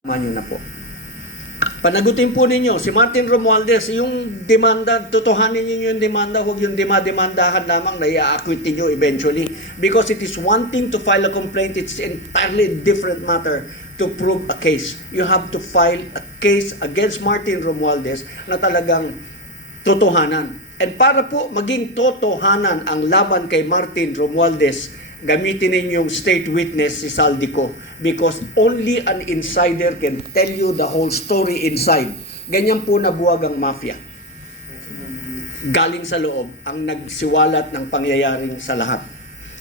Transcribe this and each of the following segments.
Manyo na po. Panagutin po ninyo, si Martin Romualdez, yung demanda, totohanin niyo yung demanda, huwag yung demandahan lamang na i-acquit niyo eventually. Because it is one thing to file a complaint, it's entirely different matter to prove a case. You have to file a case against Martin Romualdez na talagang totohanan. And para po maging totohanan ang laban kay Martin Romualdez, gamitin ninyong state witness si Saldico because only an insider can tell you the whole story inside. Ganyan po nabuwag ang mafia. Galing sa loob ang nagsiwalat ng pangyayaring sa lahat.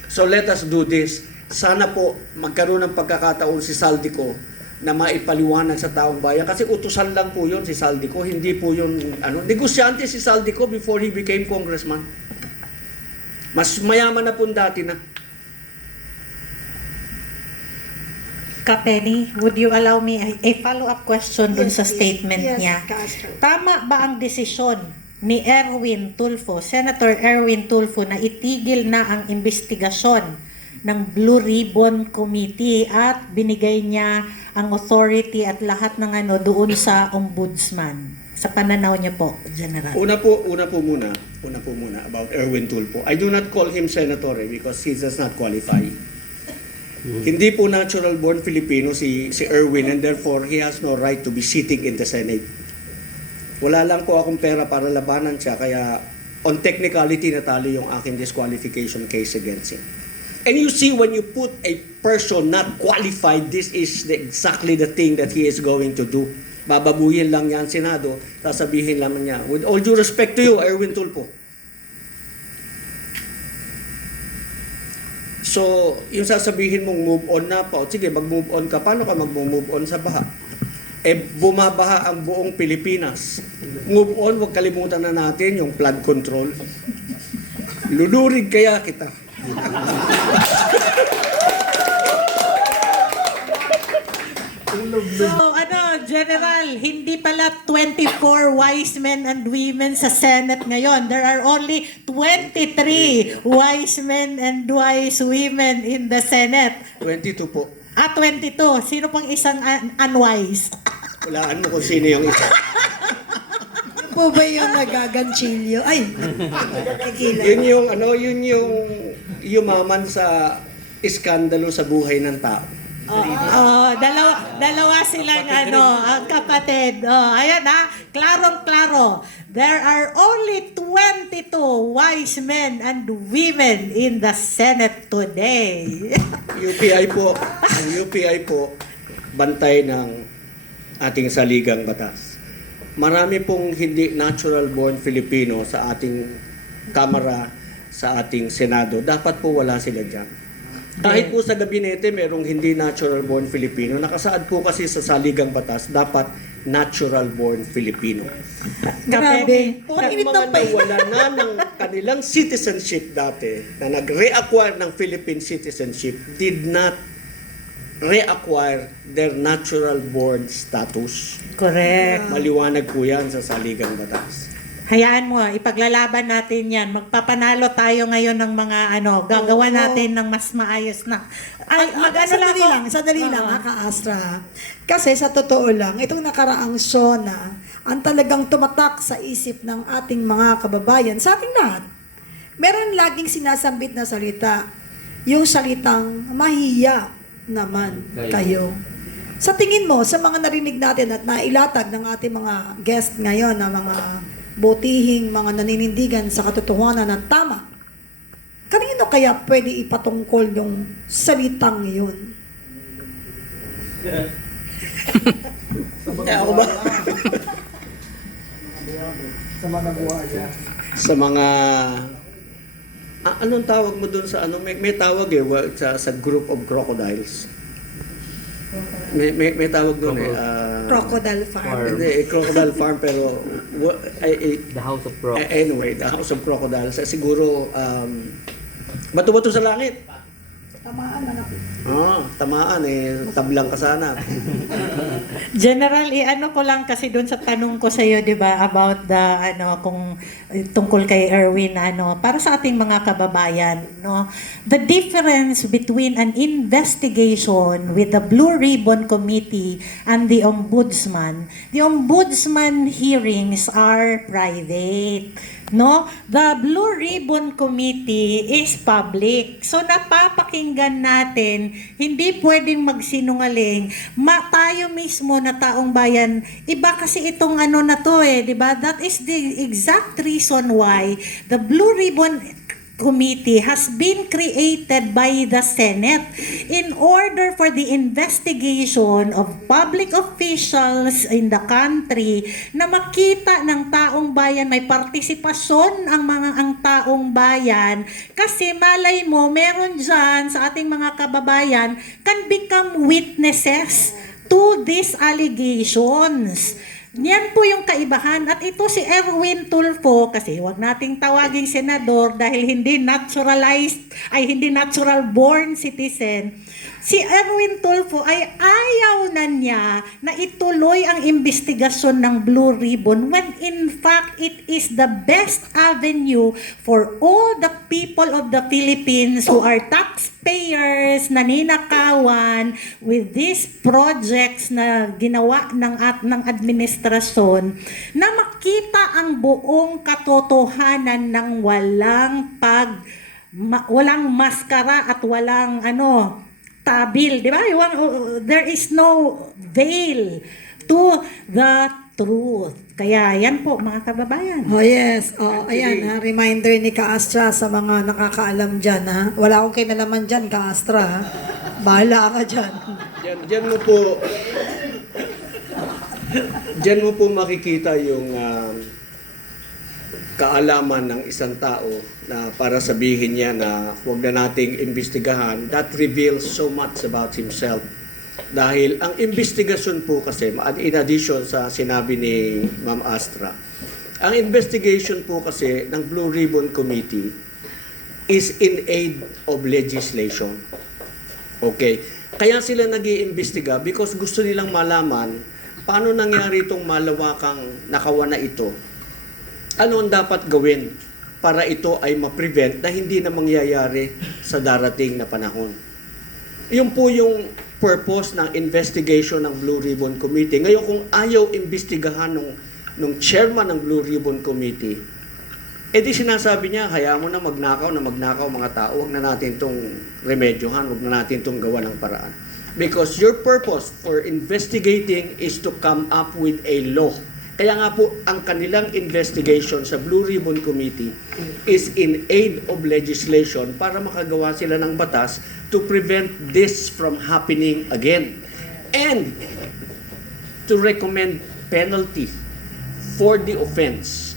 So let us do this. Sana po magkaroon ng pagkakataon si Saldico na maipaliwanag sa taong bayan kasi utusan lang po yun si Saldico, hindi po yun negosyante si Saldico before he became congressman. Mas mayaman na po dati na. Kapeni, would you allow me a follow-up question dun sa statement niya? Tama ba ang desisyon ni Erwin Tulfo, Senator Erwin Tulfo, na itigil na ang investigasyon ng Blue Ribbon Committee at binigay niya ang authority at lahat ng doon sa ombudsman? Sa pananaw niya po, General. Una po muna about Erwin Tulfo. I do not call him senator because he does not qualify. Hindi po natural born Filipino si Erwin and therefore he has no right to be sitting in the Senate. Wala lang po akong pera para labanan siya kaya on technicality natalo yung aking disqualification case against him. And you see when you put a person not qualified, this is exactly the thing that he is going to do. Bababuhin lang yan Senado, sasabihin lamang niya, with all due respect to you, Erwin Tulfo. So, yung sasabihin mong move on na pa, o sige, mag-move on ka, paano ka mag-move on sa baha? Bumabaha ang buong Pilipinas. Move on, huwag kalimutan na natin yung flood control. Lulurig kaya kita. So, General, hindi pala 24 wise men and women sa Senate ngayon. There are only 23 wise men and wise women in the Senate. 22 po. 22. Sino pang isang unwise? Walaan mo kung sino yung isa. Po ba yung nagaganchilyo? Ay, nagkakila. Yun yung yumaman sa iskandalo sa buhay ng tao. Dalawa silang ang kapatid. Ayan klarong-klaro. There are only 22 wise men and women in the Senate today. UPI po, ang UPI po, bantay ng ating saligang batas. Marami pong hindi natural born Filipino sa ating Kamara, sa ating Senado. Dapat po wala sila dyan. Kahit po sa gabinete, merong hindi natural born Filipino. Nakasaad po kasi sa saligang batas, dapat natural born Filipino. Grabe. At mga nawala na ng kanilang citizenship dati, na nag-reacquire ng Philippine citizenship, did not reacquire their natural born status. Correct. Maliwanag po yan sa saligang batas. Hayaan mo, ipaglalaban natin yan. Magpapanalo tayo ngayon ng mga gagawa natin ng mas maayos na. Sandali lang, Ka-Astra. Kasi sa totoo lang, itong nakaraang SONA, ang talagang tumatak sa isip ng ating mga kababayan, sa ating lahat. Meron laging sinasambit na salita, yung salitang mahiya naman kayo. Sa tingin mo, sa mga narinig natin at nailatag ng ating mga guest ngayon na mga butihing mga naninindigan sa katotohanan na tama, kanino kaya pwede ipatungkol yung salitang yun? Ako ba? Sa mga anong tawag mo dun sa may tawag sa group of crocodiles. May tawag doon Crocodile farm. Hindi, crocodile farm pero The House of Crocs. anyway, the House of Crocodiles. Siguro bato-bato sa langit. Tamaan na. Tamaan tablang ka sana. General, ano ko lang kasi doon sa tanong ko sa iyo, 'di ba, about the kung tungkol kay Erwin para sa ating mga kababayan, no. The difference between an investigation with the Blue Ribbon Committee and the Ombudsman hearings are private. No, the Blue Ribbon Committee is public. So napapakinggan natin, hindi pwedeng magsinungaling. Tayo mismo na taong bayan, iba kasi itong na to 'di ba? That is the exact reason why the Blue Ribbon Committee has been created by the Senate in order for the investigation of public officials in the country na makita ng taong bayan, may partisipasyon ang taong bayan, kasi malay mo meron dyan sa ating mga kababayan can become witnesses to these allegations. Yan po yung kaibahan. At ito si Erwin Tulfo, kasi wag nating tawaging senador dahil hindi natural born citizen. Si Erwin Tulfo ay ayaw na niya na ituloy ang investigasyon ng Blue Ribbon when in fact it is the best avenue for all the people of the Philippines who are taxpayers na ninakawan with these projects na ginawa ng administrasyon, na makita ang buong katotohanan ng walang maskara at walang tabil, di ba? There is no veil to the truth. Kaya yan po, mga kababayan. Oh yes. Oh, ayan reminder ni Ka-Astra sa mga nakakaalam dyan Wala akong kinalaman dyan, Ka-Astra Bahala ka dyan. Diyan mo po makikita yung kaalaman ng isang tao na para sabihin niya na huwag na nating imbestigahan. That reveals so much about himself. Dahil ang investigasyon po kasi, in addition sa sinabi ni Ma'am Astra, ang investigation po kasi ng Blue Ribbon Committee is in aid of legislation. Okay? Kaya sila nag-iimbestiga because gusto nilang malaman paano nangyari itong malawakang nakawan na ito. Ano ang dapat gawin para ito ay ma-prevent na hindi na mangyayari sa darating na panahon. Yun po yung purpose ng investigation ng Blue Ribbon Committee. Ngayon, kung ayaw imbestigahan nung chairman ng Blue Ribbon Committee, di sinasabi niya, hayaan mo na magnakaw mga tao, huwag na natin itong remedyohan, huwag na natin itong gawa ng paraan. Because your purpose for investigating is to come up with a law. Kaya nga po, ang kanilang investigation sa Blue Ribbon Committee is in aid of legislation para makagawa sila ng batas to prevent this from happening again. And to recommend penalty for the offense.